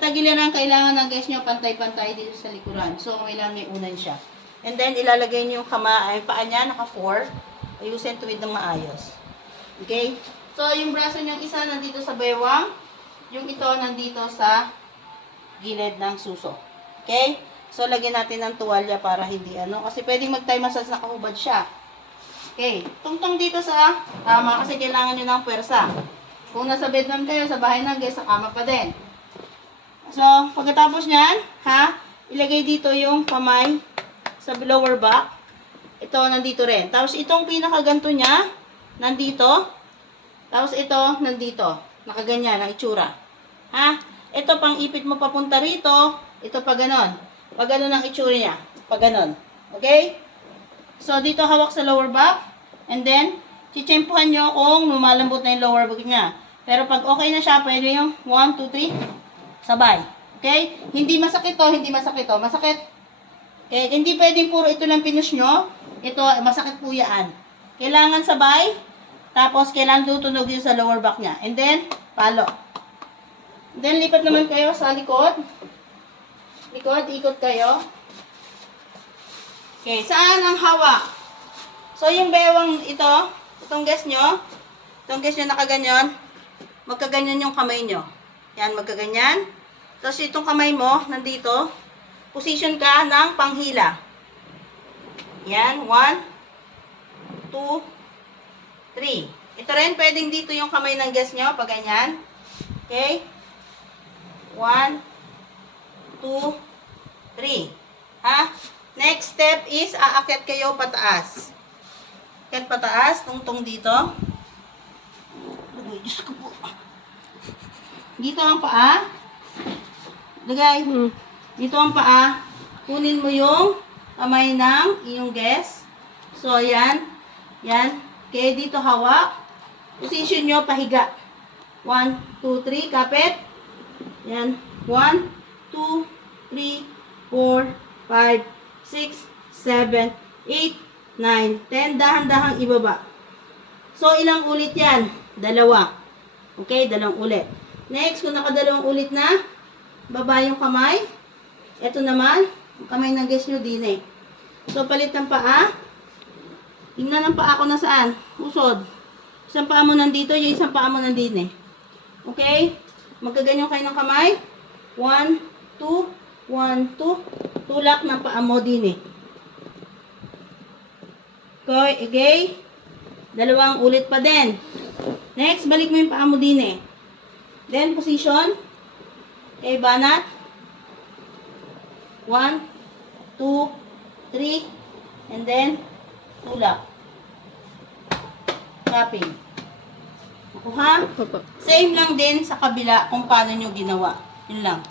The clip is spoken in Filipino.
tagiliran, kailangan ng guys nyo pantay-pantay dito sa likuran. So, kailangan may unan siya. And then, ilalagay nyo yung paa niya, naka-4. Ayusin tuwid ng maayos. Okay? So, yung braso niyang isa nandito sa baywang. Yung ito nandito sa gilid ng suso. Okay? So, lagyan natin ng tuwalya para hindi kasi pwedeng mag-Thai massage nakahubad siya. Okay. Tungtong dito sa kama kasi kailangan nyo ng pwersa. Kung nasa bedroom kayo, sa bahay na guys, sa kama pa din. So, pagkatapos nyan, ilagay dito yung kamay sa lower back. Ito, nandito rin. Tapos, itong pinakaganto niya, nandito. Tapos, ito, nandito. Nakaganyan, ang itsura. Ito, pang ipit mo papunta rito. Ito, pa ganon. Pag ganon ang itsura niya. Pag ganon. Okay? So, dito hawak sa lower back. And then, chitsempuhan nyo kung lumalambot na yung lower back niya. Pero pag okay na siya, pwede yung 1, 2, 3, sabay. Okay? Hindi masakit to, hindi masakit to. Masakit. Okay? Hindi pwedeng puro ito lang pinush nyo. Ito, masakit po yan. Kailangan sabay. Tapos, kailangan tutunog yun sa lower back niya. And then, palo. Then, lipat naman kayo sa likod. Likod, ikot kayo. Okay, saan ang hawak? So, yung bewang ito, itong guess nyo nakaganyan, magkaganyan yung kamay nyo. Yan, magkaganyan. Tapos, itong kamay mo, nandito, position ka ng panghila. Yan, 1, 2, 3. Ito rin, pwedeng dito yung kamay ng guess nyo, pag ganyan. Okay? 1, 2, 3. Next step is, aakyat kayo pataas. Akyat pataas, tungtong dito. Ay, Diyos ko po. Dito ang paa. Lagay. Dito ang paa. Kunin mo yung kamay ng iyong guess. So, yan. Yan. Okay, dito hawak. Position nyo, pahiga. 1, 2, 3, kapit. Yan. 1, 2, 3, 4, 5, 6, 7, 8, 9, 10. Dahan-dahang ibaba. So, ilang ulit yan? 2. Okay, 2 ulit. Next, kung nakadalawang ulit na, baba yung kamay. Ito naman, ang kamay ng guess nyo din eh. So, palit ng paa. Tingnan ang paa ko na saan? Usod. Isang paa mo nandito, yung isang paa mo nandito eh. Okay? Magkaganyan kayo ng kamay. 1, 2, 1, 2. Tulak ng paa mo din eh. Okay? 2 ulit pa din. Next, balik mo yung paa mo din eh. Then, position. Okay, banat. 1, 2, 3. And then, tulak. Tapping. Nakuha? Same lang din sa kabila kung paano nyo ginawa. Yun lang.